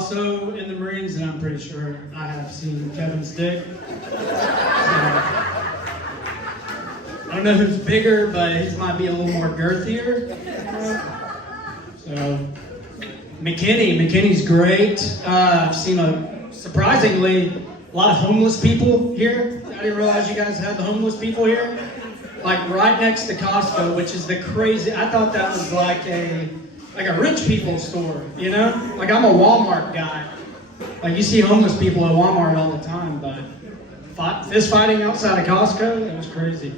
also in the Marines, and I'm pretty sure I have seen Kevin's dick. I don't know who's bigger, but his might be a little more girthier. So, McKinney's great. I've seen surprisingly a lot of homeless people here. I didn't realize you guys had the homeless people here. Like right next to Costco, which is the crazy. I thought that was like a rich people's store, you know? Like I'm a Walmart guy. Like you see homeless people at Walmart all the time, but fist fighting outside of Costco, that was crazy.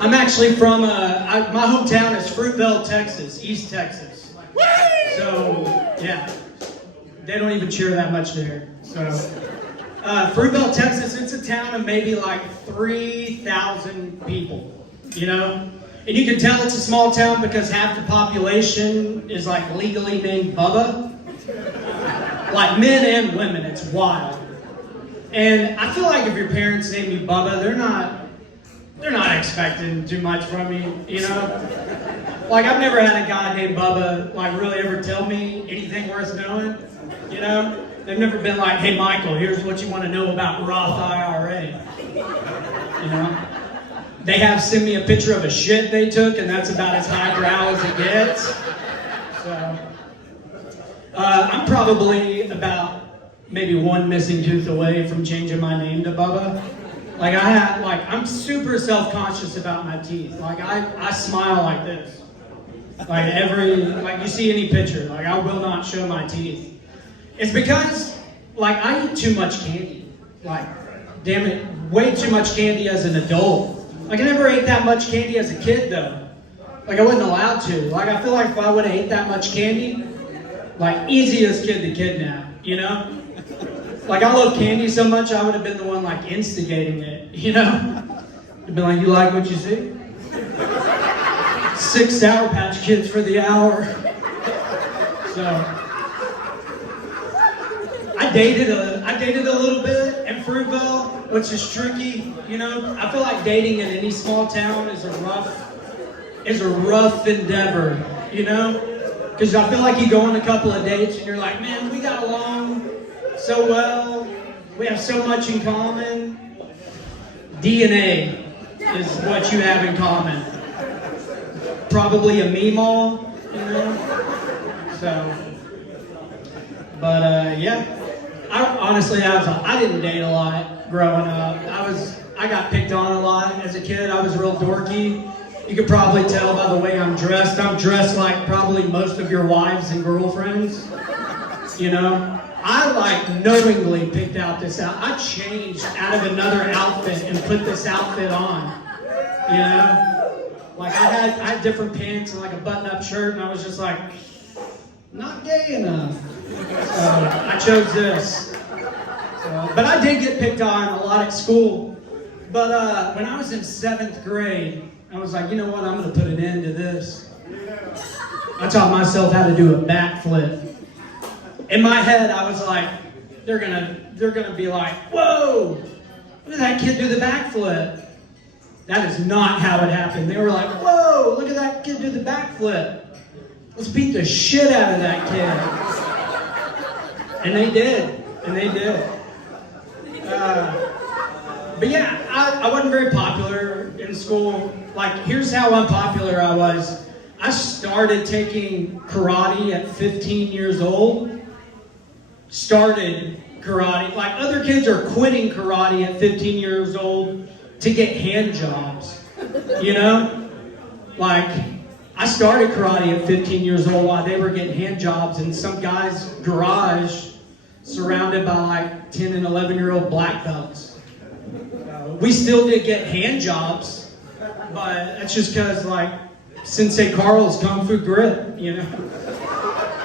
I'm actually from, my hometown is Fruitvale, Texas, East Texas. So, yeah, they don't even cheer that much there. So, Fruitvale, Texas, it's a town of maybe like 3,000 people, you know? And you can tell it's a small town because half the population is like legally named Bubba. Like men and women, it's wild. And I feel like if your parents name you Bubba, they're not expecting too much from you, you know? Like I've never had a guy named Bubba like really ever tell me anything worth knowing, you know? They've never been like, hey Michael, here's what you want to know about Roth IRA, you know? They have sent me a picture of a shit they took, and that's about as highbrow as it gets. So, I'm probably about maybe one missing tooth away from changing my name to Bubba. Like I'm super self-conscious about my teeth. Like I smile like this. Like you see any picture, like I will not show my teeth. It's because, like I eat too much candy. Like, damn it, way too much candy as an adult. Like I never ate that much candy as a kid though. Like I wasn't allowed to. Like I feel like if I would have ate that much candy, like easiest kid to kidnap, you know? Like I love candy so much I would have been the one like instigating it, you know? I'd be like, you like what you see? 6 Sour Patch Kids for the hour. So I dated a little bit in Fruitvale, which is tricky, you know. I feel like dating in any small town is a rough endeavor, you know. Because I feel like you go on a couple of dates and you're like, man, we got along so well, we have so much in common. DNA is what you have in common. Probably a meemaw, you know. So, but yeah. I didn't date a lot growing up. I got picked on a lot as a kid. I was real dorky. You could probably tell by the way I'm dressed. I'm dressed like probably most of your wives and girlfriends. You know? I like knowingly picked out this outfit. I changed out of another outfit and put this outfit on. You know? Like I had different pants and like a button-up shirt, and I was just like, not gay enough. So I chose this. But I did get picked on a lot at school. But when I was in 7th grade, I was like, you know what, I'm going to put an end to this. I taught myself how to do a backflip. In my head, I was like, they're gonna be like, whoa, look at that kid do the backflip. That is not how it happened. They were like, whoa, look at that kid do the backflip. Let's beat the shit out of that kid. And they did. But yeah, I wasn't very popular in school. Like, here's how unpopular I was. I started taking karate at 15 years old. Started karate. Like, other kids are quitting karate at 15 years old to get hand jobs. You know? Like, I started karate at 15 years old while they were getting hand jobs in some guy's garage surrounded by like 10 and 11-year-old black belts. We still did get hand jobs, but that's just because like Sensei Carl's Kung Fu grip, you know?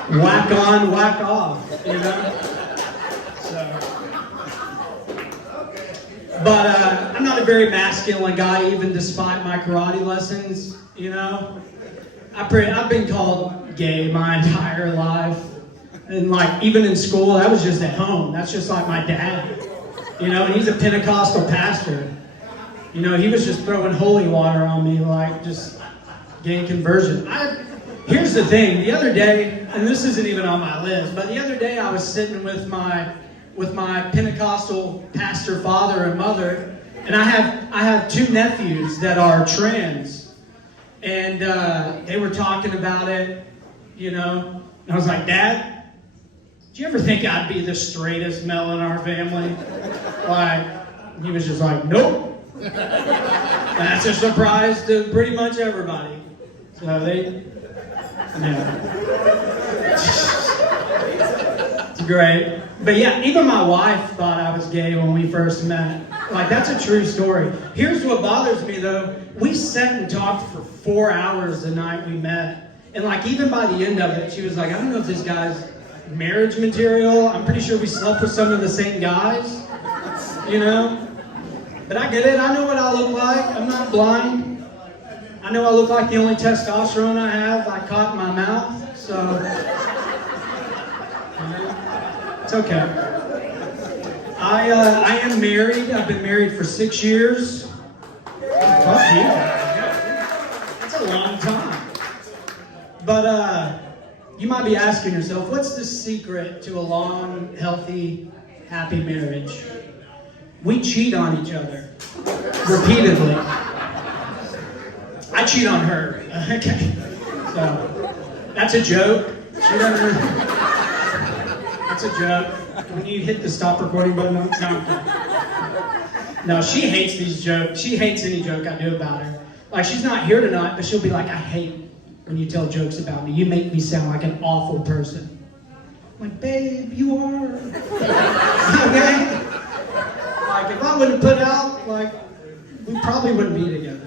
Whack on, whack off, you know? So. But I'm not a very masculine guy, even despite my karate lessons, you know? I've been called gay my entire life. And like, even in school, that was just at home. That's just like my dad. You know, and he's a Pentecostal pastor. You know, he was just throwing holy water on me, like just gay conversion. Here's the thing. The other day, and this isn't even on my list, but the other day I was sitting with my Pentecostal pastor father and mother, and I have two nephews that are trans, and they were talking about it, you know. And I was like, Dad, do you ever think I'd be the straightest male in our family? Like, he was just like, nope. That's a surprise to pretty much everybody. So they, yeah. It's great. But yeah, even my wife thought I was gay when we first met. Like, that's a true story. Here's what bothers me though. We sat and talked for 4 hours the night we met. And like, even by the end of it, she was like, I don't know if this guy's marriage material. I'm pretty sure we slept with some of the same guys, you know? But I get it. I know what I look like. I'm not blind. I know I look like the only testosterone I have I caught in my mouth. So, it's okay. I am married. I've been married for 6 years. Fuck you. That's a long time. But you might be asking yourself, what's the secret to a long, healthy, happy marriage? We cheat on each other repeatedly. I cheat on her. Okay. So that's a joke. She doesn't. That's a joke. When you hit the stop recording button, no, she hates these jokes. She hates any joke I do about her. Like, she's not here tonight, but she'll be like, I hate when you tell jokes about me. You make me sound like an awful person. I'm like, babe, you are. Okay? Like, if I wouldn't put out, like, we probably wouldn't be together.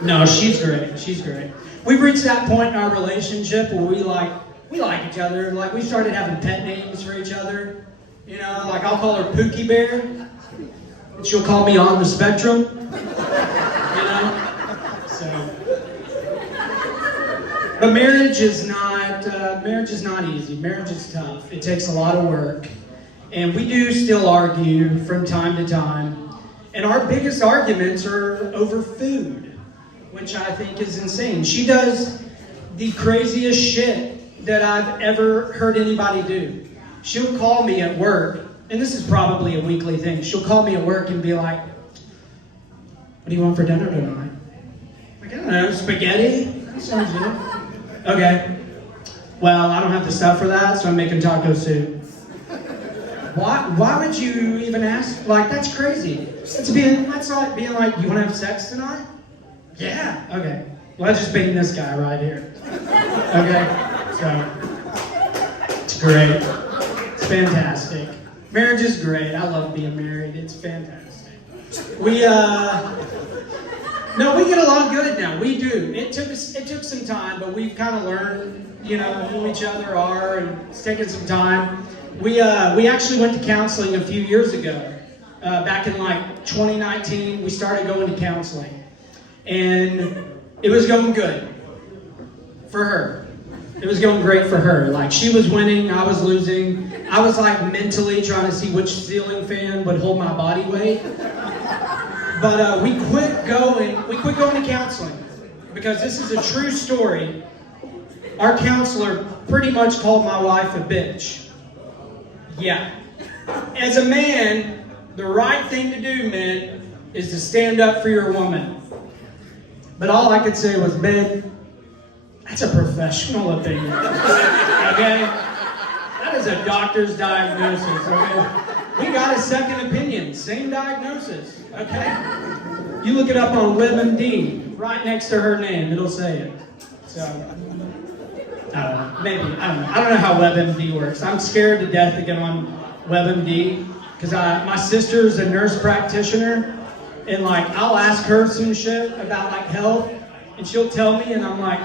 No, she's great. She's great. We've reached that point in our relationship where we like each other. Like, we started having pet names for each other. You know, like, I'll call her Pookie Bear, and she'll call me On the Spectrum. You know? So. But marriage is not easy. Marriage is tough. It takes a lot of work. And we do still argue from time to time. And our biggest arguments are over food, which I think is insane. She does the craziest shit that I've ever heard anybody do. She'll call me at work, and this is probably a weekly thing. She'll call me at work and be like, what do you want for dinner tonight? Like, I don't know, spaghetti? That sounds good. Okay. Well, I don't have the stuff for that, so I'm making taco soup. Why would you even ask? Like, that's crazy. That's like being like, you want to have sex tonight? Yeah. Okay. Well, let's just bang this guy right here. Okay? So, it's great. It's fantastic. Marriage is great. I love being married. It's fantastic. We get along good now. We do. It took some time, but we've kind of learned, you know, who each other are, and it's taken some time. We actually went to counseling a few years ago. Back in like 2019, we started going to counseling. And it was going good for her. It was going great for her. Like, she was winning, I was losing. I was like mentally trying to see which ceiling fan would hold my body weight. But we quit going to counseling because this is a true story. Our counselor pretty much called my wife a bitch. Yeah. As a man, the right thing to do, men, is to stand up for your woman. But all I could say was, babe, that's a professional opinion. Okay? That is a doctor's diagnosis, okay? We got a second opinion, same diagnosis, okay? You look it up on WebMD, right next to her name, it'll say it. So, I don't know, maybe, I don't know. I don't know how WebMD works. I'm scared to death to get on WebMD, because my sister's a nurse practitioner, and like, I'll ask her some shit about like health, and she'll tell me, and I'm like,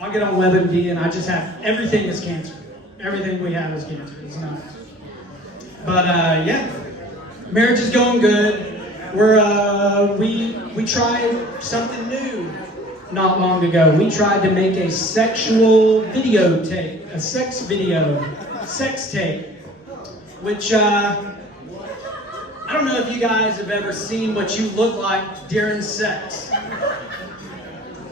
I'll get on WebMD, and I just have, everything is cancer. Everything we have is cancer, it's not. But yeah, marriage is going good. We tried something new not long ago. We tried to make a sexual videotape, a sex tape, which I don't know if you guys have ever seen what you look like during sex.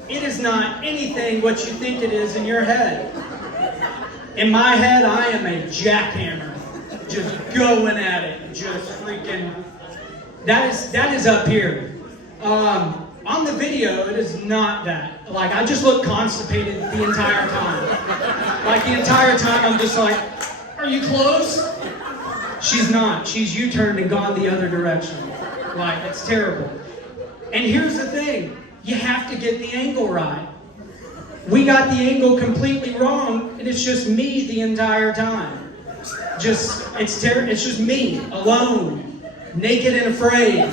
It is not anything what you think it is in your head. In my head, I am a jackhammer, just going at it, just freaking. That is up here. On the video, it is not that. Like, I just look constipated the entire time. Like, the entire time, I'm just like, are you close? She's not. She's U-turned and gone the other direction. Like, it's terrible. And here's the thing. You have to get the angle right. We got the angle completely wrong, and it's just me the entire time. It's just me, alone, naked and afraid.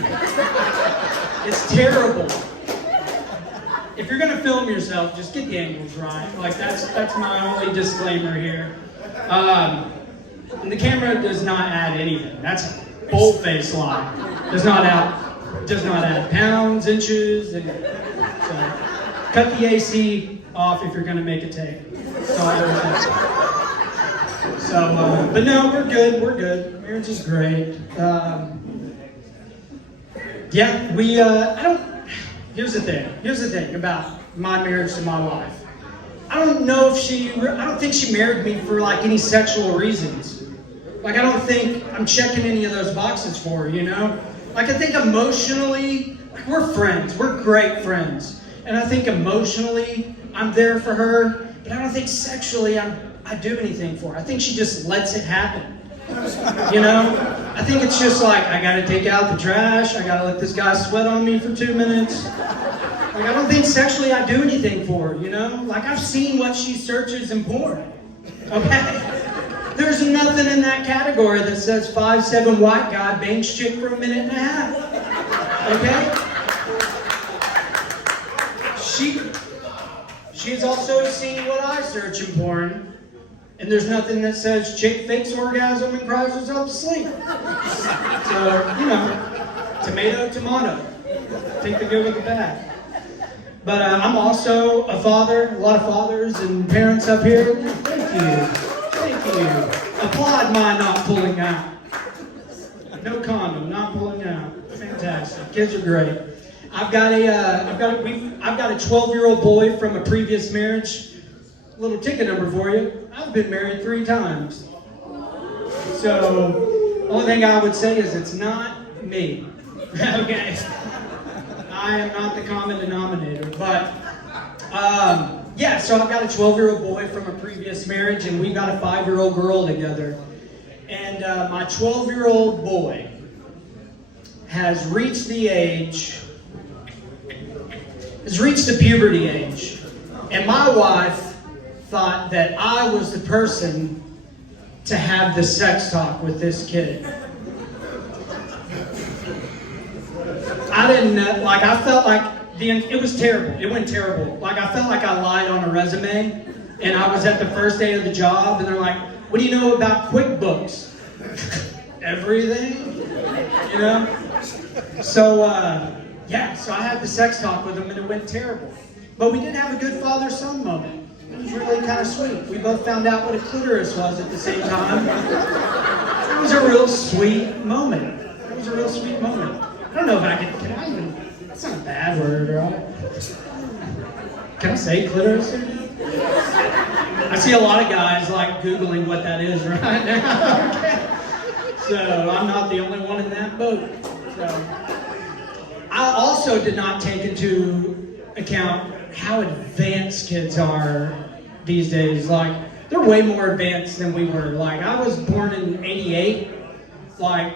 It's terrible. If you're gonna film yourself, just get the angles right. Like, that's my only disclaimer here. And the camera does not add anything. That's a bold-faced lie. Does not add pounds, inches, and so cut the AC off if you're gonna make a take. So, but no, we're good. Marriage is great. Yeah, here's the thing about my marriage to my wife. I don't think she married me for like any sexual reasons. Like, I don't think I'm checking any of those boxes for her, you know? Like, I think emotionally, like, we're friends, we're great friends. And I think emotionally, I'm there for her, but I don't think sexually I do anything for her. I think she just lets it happen. You know? I think it's just like, I gotta take out the trash, I gotta let this guy sweat on me for 2 minutes. Like, I don't think sexually I do anything for her, you know? Like, I've seen what she searches in porn. Okay? There's nothing in that category that says 5'7" white guy bangs chick for 1.5 minutes. Okay? She's also seen what I search in porn. And there's nothing that says chick fakes orgasm and cries herself to sleep. So, you know, tomato. Take the good with the bad. But I'm also a father, a lot of fathers and parents up here. Thank you. Applaud my not pulling out. No condom, not pulling out. Fantastic. Kids are great. I've got a 12-year-old boy from a previous marriage. Little ticket number for you. I've been married 3 times. So, only thing I would say is it's not me. Okay? I am not the common denominator. But, yeah, so I've got a 12-year-old boy from a previous marriage, and we've got a 5-year-old girl together. And my 12-year-old boy has reached the puberty age. And my wife thought that I was the person to have the sex talk with this kid. I didn't know, like, I felt like it was terrible. It went terrible. Like, I felt like I lied on a resume, and I was at the first day of the job, and they're like, what do you know about QuickBooks? Everything, you know? So, yeah, so I had the sex talk with him, and it went terrible. But we did have a good father-son moment. It was really kind of sweet. We both found out what a clitoris was at the same time. It was a real sweet moment. I don't know if can I even, that's not a bad word, right? Can I say clitoris? I see a lot of guys like Googling what that is right now. Okay. So I'm not the only one in that boat. So I also did not take into account how advanced kids are these days. Like, they're way more advanced than we were. Like, I was born in '88. Like,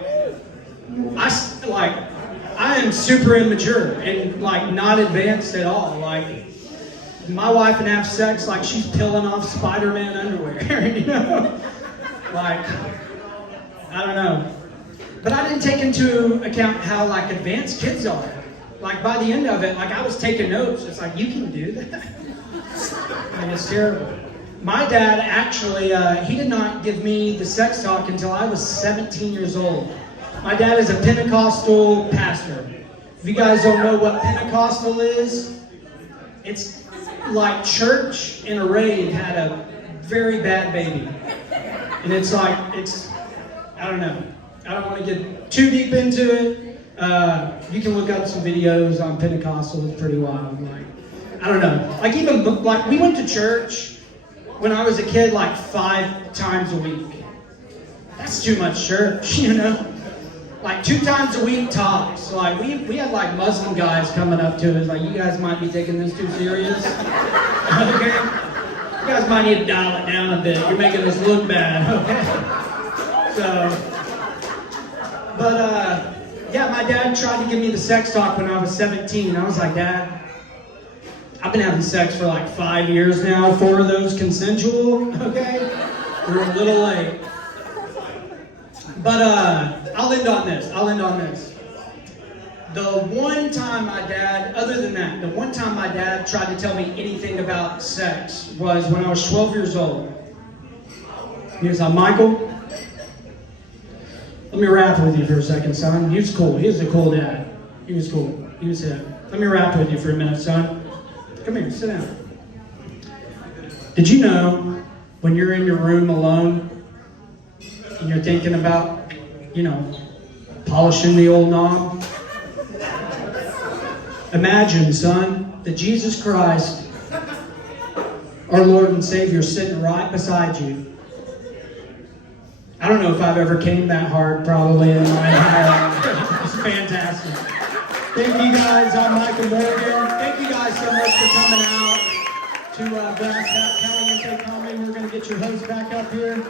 I am super immature and like not advanced at all. Like, my wife can have sex like she's peeling off Spider-Man underwear, you know? Like, I don't know. But I didn't take into account how like advanced kids are. Like, by the end of it, like, I was taking notes. It's like, you can do that? And it's terrible. My dad actually, he did not give me the sex talk until I was 17 years old. My dad is a Pentecostal pastor. If you guys don't know what Pentecostal is, it's like church and a rave had a very bad baby. And it's like, I don't know. I don't want to get too deep into it. You can look up some videos on Pentecostal. It's pretty wild. Like, I don't know. Like even like we went to church when I was a kid like 5 times a week. That's too much church, you know? Like 2 times a week tops. Like we had like Muslim guys coming up to us like, you guys might be taking this too serious. Okay? You guys might need to dial it down a bit. You're making this look bad, okay? But yeah, my dad tried to give me the sex talk when I was 17. I was like, Dad, I've been having sex for like 5 years now. 4 of those consensual, okay? We're a little late. But I'll end on this. The one time my dad, other than that, the one time my dad tried to tell me anything about sex was when I was 12 years old. He was like, Michael, let me rap with you for a second, son. He was cool. He was a cool dad. He was cool. He was hip. Let me rap with you for a minute, son. Come here, sit down. Did you know when you're in your room alone and you're thinking about, you know, polishing the old knob? Imagine, son, that Jesus Christ, our Lord and Savior, is sitting right beside you. I don't know if I've ever came that hard, probably, in my life. It's fantastic. Thank you guys. I'm Michael Morgan. Thank you guys so much for coming out to Brass Tap Caliente Comedy. We're going to get your host back up here.